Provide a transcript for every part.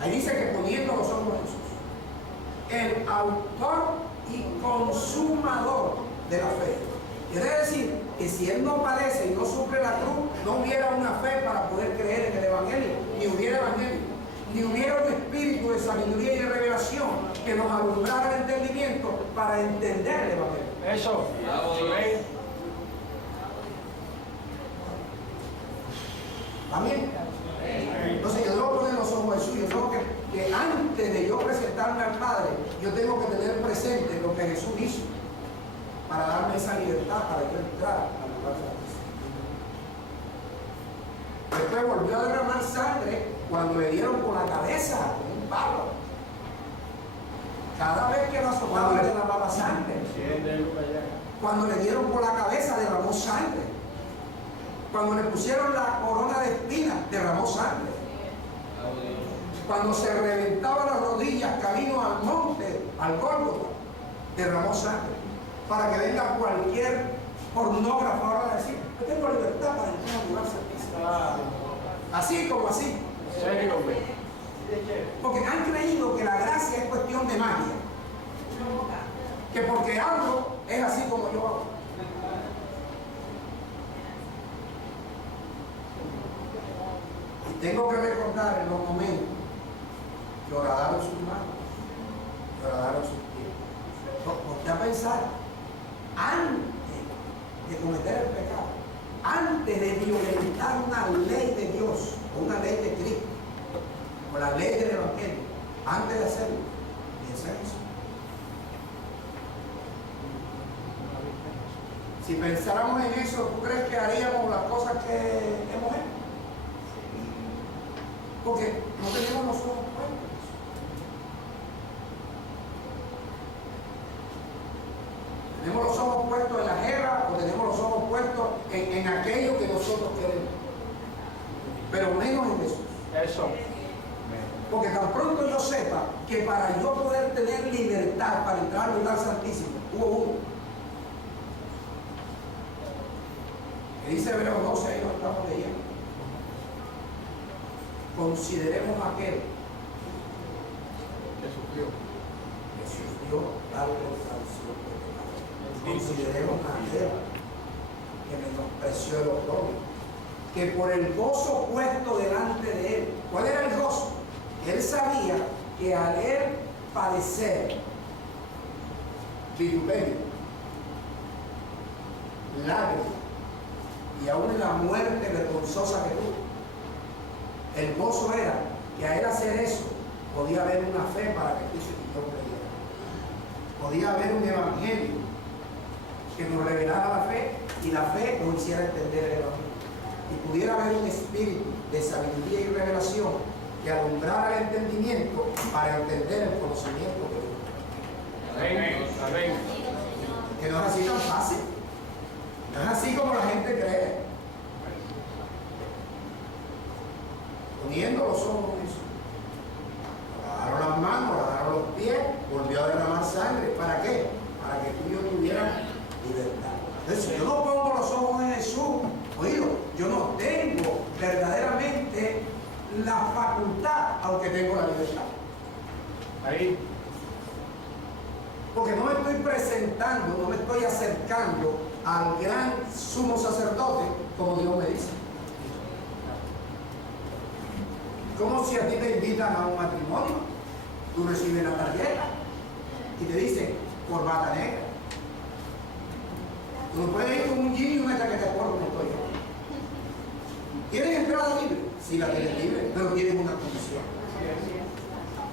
Ahí dice que poniendo los ojos en Jesús, el autor y consumador de la fe. Quiere decir que si Él no padece y no sufre la cruz, no hubiera una fe para poder creer en el Evangelio, ni hubiera Evangelio, ni hubiera un espíritu de sabiduría y de revelación que nos alumbrara el entendimiento para entender el Evangelio. Eso. Amén. Entonces yo debo poner los ojos en Jesús. Yo tengo que antes de yo presentarme al Padre, yo tengo que tener presente lo que Jesús hizo para darme esa libertad para yo entrar al lugar santísimo. Después volvió a derramar sangre cuando le dieron por la cabeza con un palo. Cada vez que lo azotaba le derramaba sangre. Cuando le dieron por la cabeza derramó sangre. Cuando le pusieron la corona de espinas derramó sangre. Cuando se reventaba las rodillas camino al monte, al Gólgota, derramó sangre. Para que venga cualquier pornógrafo ahora a decir, yo tengo libertad para entrar al lugar santísimo. Así como así. Porque han creído que la gracia es cuestión de magia. Que porque hablo es así como yo hago. Y tengo que recordar en los momentos que horadaron sus manos, que horadaron sus pies. Ponte a pensar, antes de cometer el pecado, antes de violentar una ley de Dios, o una ley de Cristo, o la ley del Evangelio, antes de hacerlo, piensa en eso. Si pensáramos en eso, ¿tú crees que haríamos las cosas que hemos hecho? Porque no tenemos los ojos puestos. ¿Tenemos los ojos puestos en la guerra o tenemos los ojos puestos en aquello que nosotros queremos? Pero menos en Jesús. Eso. Porque tan pronto yo sepa que para yo poder tener libertad para entrar al lugar santísimo, hubo uno. Que dice Hebreos 12, ahí lo estamos leyendo. Consideremos aquel Que sufrió. que sufrió tal contradicción de pecado. Consideremos aquel que menospreció el oprobio, que por el gozo puesto delante de él. ¿Cuál era el gozo? Él sabía que al él padecer vituperio, lágrimas y aún la muerte vergonzosa que tuvo, el gozo era que a él hacer eso podía haber una fe para que Cristo y yo creyera. Podía haber un evangelio que nos revelara la fe y la fe nos hiciera entender el evangelio. Y pudiera haber un espíritu de sabiduría y revelación que alumbrara el entendimiento para entender el conocimiento de Dios. Amén. Amén. Que no es así tan fácil. No es así como la gente cree. Poniendo los ojos en Jesús. Lavaron las manos, lavaron los pies, volvió a derramar sangre. ¿Para qué? Para que tú y yo tuviéramos libertad. Entonces, si yo no pongo los ojos en Jesús, oído, yo no tengo verdaderamente la facultad, aunque tengo la libertad. Ahí. Porque no me estoy presentando, no me estoy acercando al gran sumo sacerdote, como Dios me dice. Como si a ti te invitan a un matrimonio, tú recibes la tarjeta y te dicen corbata negra. Tú no puedes ir con un jean y una chaqueta de cuero como estoy yo. ¿Tienes entrada libre? Sí, la tienes libre, pero tienes una condición.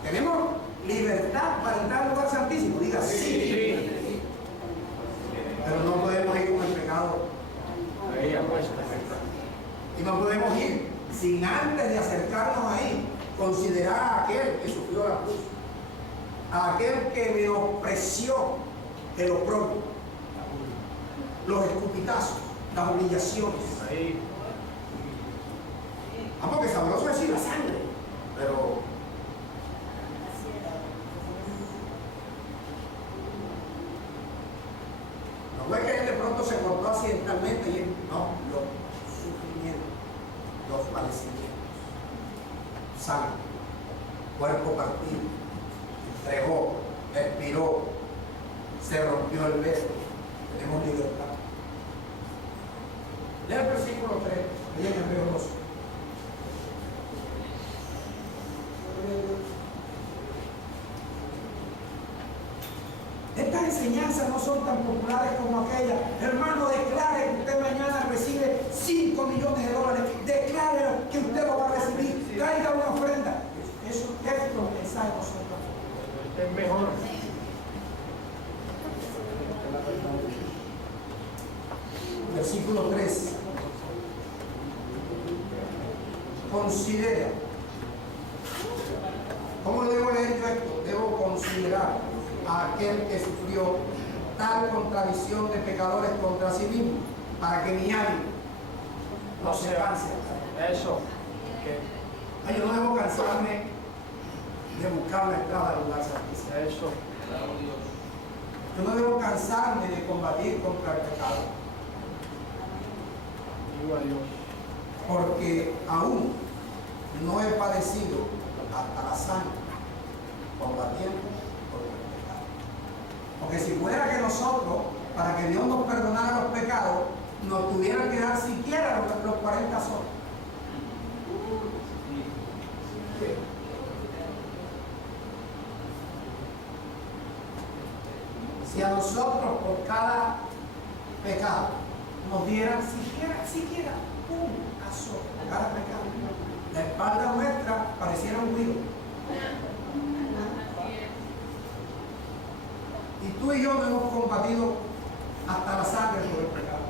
¿Tenemos libertad para entrar al lugar santísimo? Diga sí. Pero no podemos ir con el pecado. Ahí apuesta. Y no podemos ir sin antes de acercarnos ahí, considerar a aquel que sufrió la cruz, a aquel que menospreció el oprobio, los escupitazos, las humillaciones. Ahí. Porque sabroso es decir la sangre, pero no es que él de pronto se cortó accidentalmente y él, no, los sufrimientos, los padecimientos, sangre. cuerpo partido, entregó, expiró, se rompió el velo, tenemos libertad. Lea el versículo 3, ahí en Hebreos 12. Estas enseñanzas no son tan populares como aquellas. Hermano, declare que usted mañana recibe 5 millones de dólares. Declare que usted lo va a recibir. Traiga una ofrenda. Eso es lo que mensaje nosotros. Es mejor. Versículo 3. Considera. ¿Cómo debo leer yo esto? Debo considerar a aquel que sufrió tal contradicción de pecadores contra sí mismo, para que mi ánimo no se canse. Eso. Ay, yo no debo cansarme de buscar la entrada al lugar santísimo. Eso. Yo no debo cansarme de combatir contra el pecado. Viva Dios. Porque aún no he padecido hasta la sangre combatiendo contra el pecado. Porque si fuera que nosotros, para que Dios nos perdonara los pecados, nos tuvieran que dar siquiera los 40 soles. Si a nosotros por cada pecado nos dieran siquiera un azul por cada pecado, la espalda nuestra pareciera un río. Y tú y yo no hemos combatido hasta la sangre por el pecado.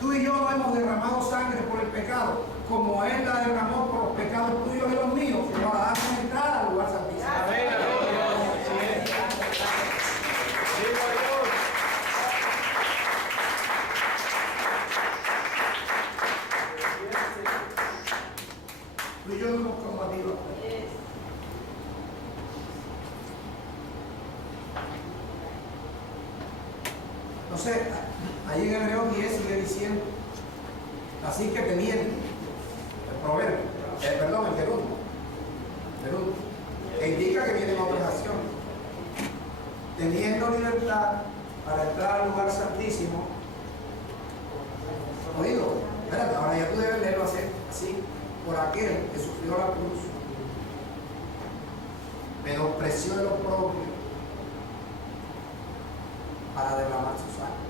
Tú y yo no hemos derramado sangre por el pecado, como Él la derramó por los pecados tuyos y los míos, para darnos entrada al lugar santísimo. Amén. Viva Dios. Tú y yo no hemos combatido. No sé, allí en Hebreos 10 sigue diciendo, así que teniendo, el proverbio, perdón, el gerundio, que indica que vienen otras acciones, teniendo libertad para entrar al lugar santísimo. Oído, espérate, ahora ya tú debes leerlo así, por aquel que sufrió la cruz, menospreció de lo propio para derramar su sangre,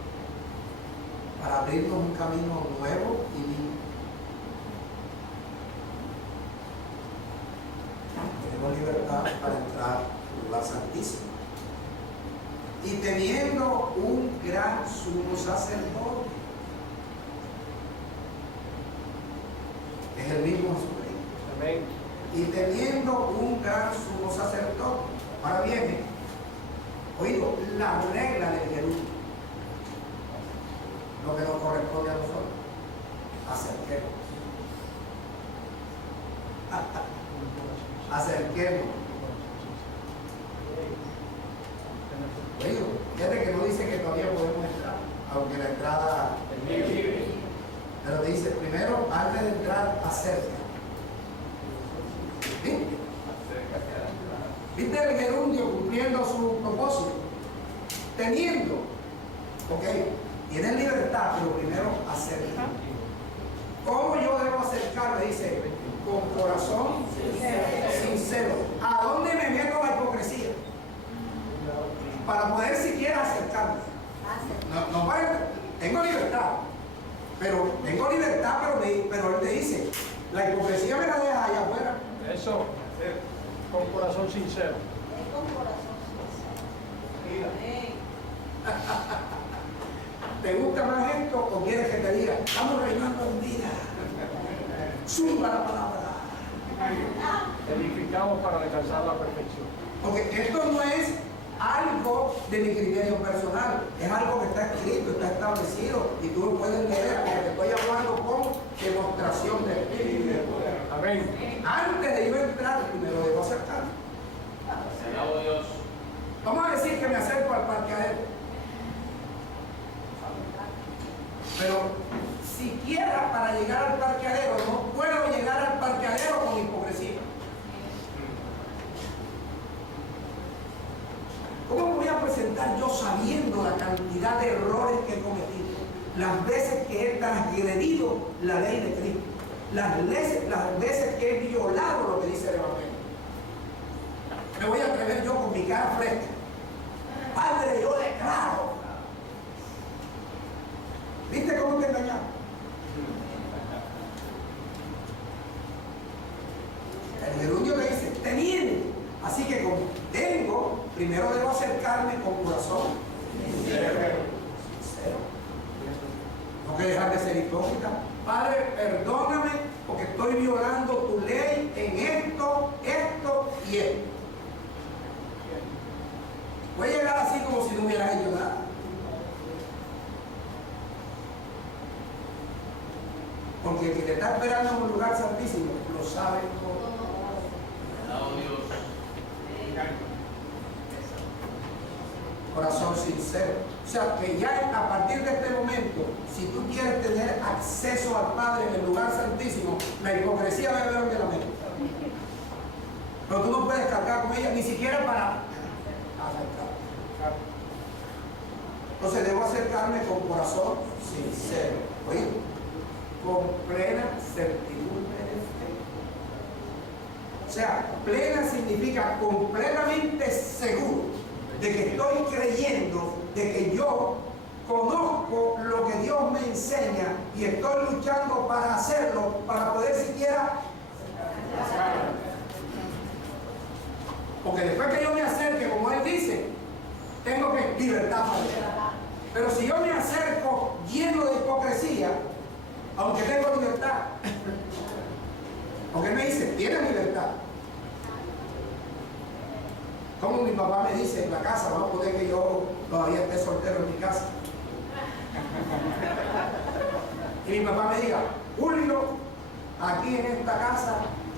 para abrirnos un camino nuevo y limpio. Tenemos libertad para entrar al lugar santísimo. Y teniendo un gran sumo sacerdote, es el mismo Jesucristo. Amén. Y teniendo un gran sumo sacerdote. Ahora viene, oído, la regla del gerundio, lo que nos corresponde a nosotros, acerquemos. Oído, fíjate que no dice que todavía podemos entrar, aunque la entrada Es libre. pero dice, primero, antes de entrar, acerca. ¿Viste? ¿Viste el gerundio cumpliendo su propósito? Teniendo, ok, tienen libertad, pero primero acerca. ¿Cómo yo debo acercarme? Dice, con corazón sincero. ¿A dónde me meto la hipocresía? Para poder siquiera acercarme. No, tengo libertad. Pero tengo libertad, pero Él te dice, la hipocresía me la deja allá afuera. Eso. Con corazón sincero. ¿Te gusta más esto o quieres que te diga, estamos reinando en vida? Zumba la palabra. Edificamos para alcanzar la perfección. Porque esto no es algo de mi criterio personal, es algo que está escrito, está establecido y tú lo puedes leer porque te estoy hablando con demostración de espíritu y de poder. Amén. Antes de yo entrar, primero debo acercarme. Vamos a decir que me acerco al parqueadero. Pero siquiera para llegar al parqueadero, no puedo llegar al parqueadero con hipocresía. estar yo sabiendo la cantidad de errores que he cometido, las veces que he transgredido la ley de Cristo, las veces que he violado lo que dice el Evangelio? Me voy a atrever yo con mi cara fresca. Padre, yo declaro. ¿Viste cómo te engañaron? El gerundio te dice, teniendo. Así que como tengo, primero debo acercarme con corazón sincero. No que dejar de ser hipócrita. Padre, perdóname porque estoy violando tu ley en esto, esto y esto. Voy a llegar así como si no hubieras hecho nada. Porque el que te está esperando en un lugar santísimo lo sabe todo. Corazón sincero. O sea, que ya a partir de este momento, si tú quieres tener acceso al Padre en el lugar santísimo, la hipocresía debe haber de la mente. Pero tú no puedes cargar con ella ni siquiera para acercar. Entonces debo acercarme con corazón sincero. ¿Oído? Con plena certidumbre de fe. O sea, plena significa completamente seguro de que estoy creyendo, de que yo conozco lo que Dios me enseña y estoy luchando para hacerlo, para poder siquiera hacerlo. Porque después que yo me acerque, como Él dice, tengo que libertad para Él. Pero si yo me acerco lleno de hipocresía, aunque tengo libertad, porque Él me dice, tienes libertad. Como mi papá me dice en la casa, vamos a poner que yo todavía esté soltero en mi casa. Y mi papá me diga, Julio, aquí en esta casa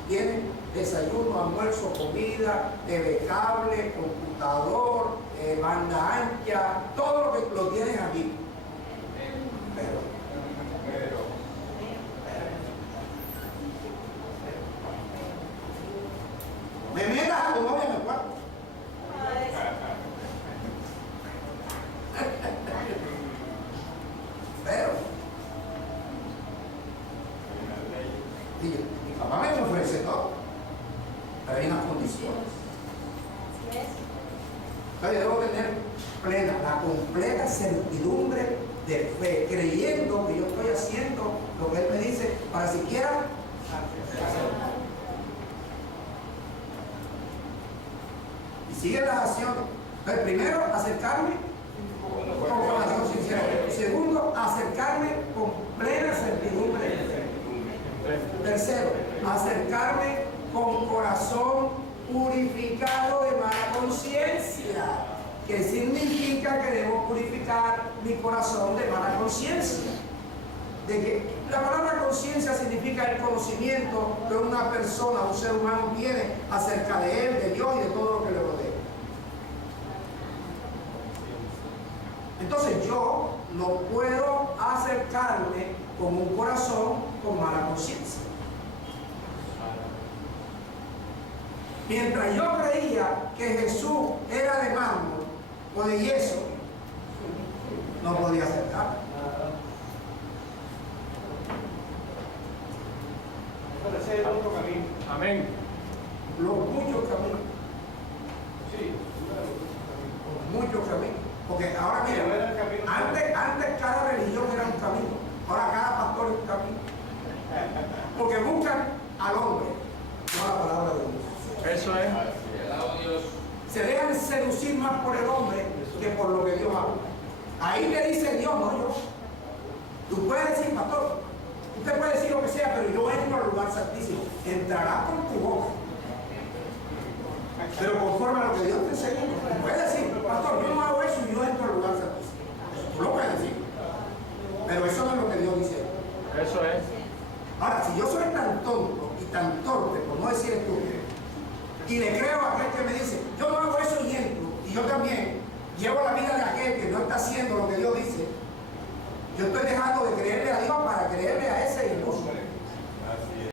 tienes desayuno, almuerzo, comida, TV cable, computador, banda ancha, todo lo que lo tienes aquí. Pero me metas a tu novia en el cuarto. Pero mi papá me ofrece todo, pero hay unas condiciones. Entonces debo tener plena, la completa certidumbre de fe, creyendo que yo estoy haciendo lo que Él me dice para siquiera hacerlo. Y siguen las acciones. Entonces, primero, acercarme con corazón sincero. Segundo, acercarme con plena certidumbre de fe. Tercero, acercarme con corazón purificado de mala conciencia, que significa que debo purificar mi corazón de mala conciencia. De que la palabra conciencia significa el conocimiento que una persona, un ser humano tiene acerca de él, de Dios y de todo lo que le rodea. Entonces yo no puedo acercarme con un corazón con mala conciencia. Mientras yo creía que Jesús era de mármol o de yeso, no podía acercarme. Ese es el otro camino. Amén. Los muchos caminos. Sí. Muchos caminos. Porque ahora mira, antes cada religión era un camino. Ahora cada pastor es un camino. Porque buscan al hombre, no la palabra de Dios. Eso es. Se dejan seducir más por el hombre que por lo que Dios habla. Ahí te dice Dios, no yo. Tú puedes decir, pastor, usted puede decir lo que sea, pero yo entro al lugar santísimo. Entrarás con tu boca, pero conforme a lo que Dios te enseña. Puedes decir, pastor, yo no hago eso y yo entro al lugar santísimo. Tú lo puedes decir, pero eso no es lo que Dios dice. Eso es. Ahora, si yo soy tan tonto y tan torpe, por no decir estúpido, y le creo a aquel que me dice, yo no hago eso y entro, y yo también llevo la vida de aquel que no está haciendo lo que Dios dice, yo estoy dejando de creerle a Dios para creerle a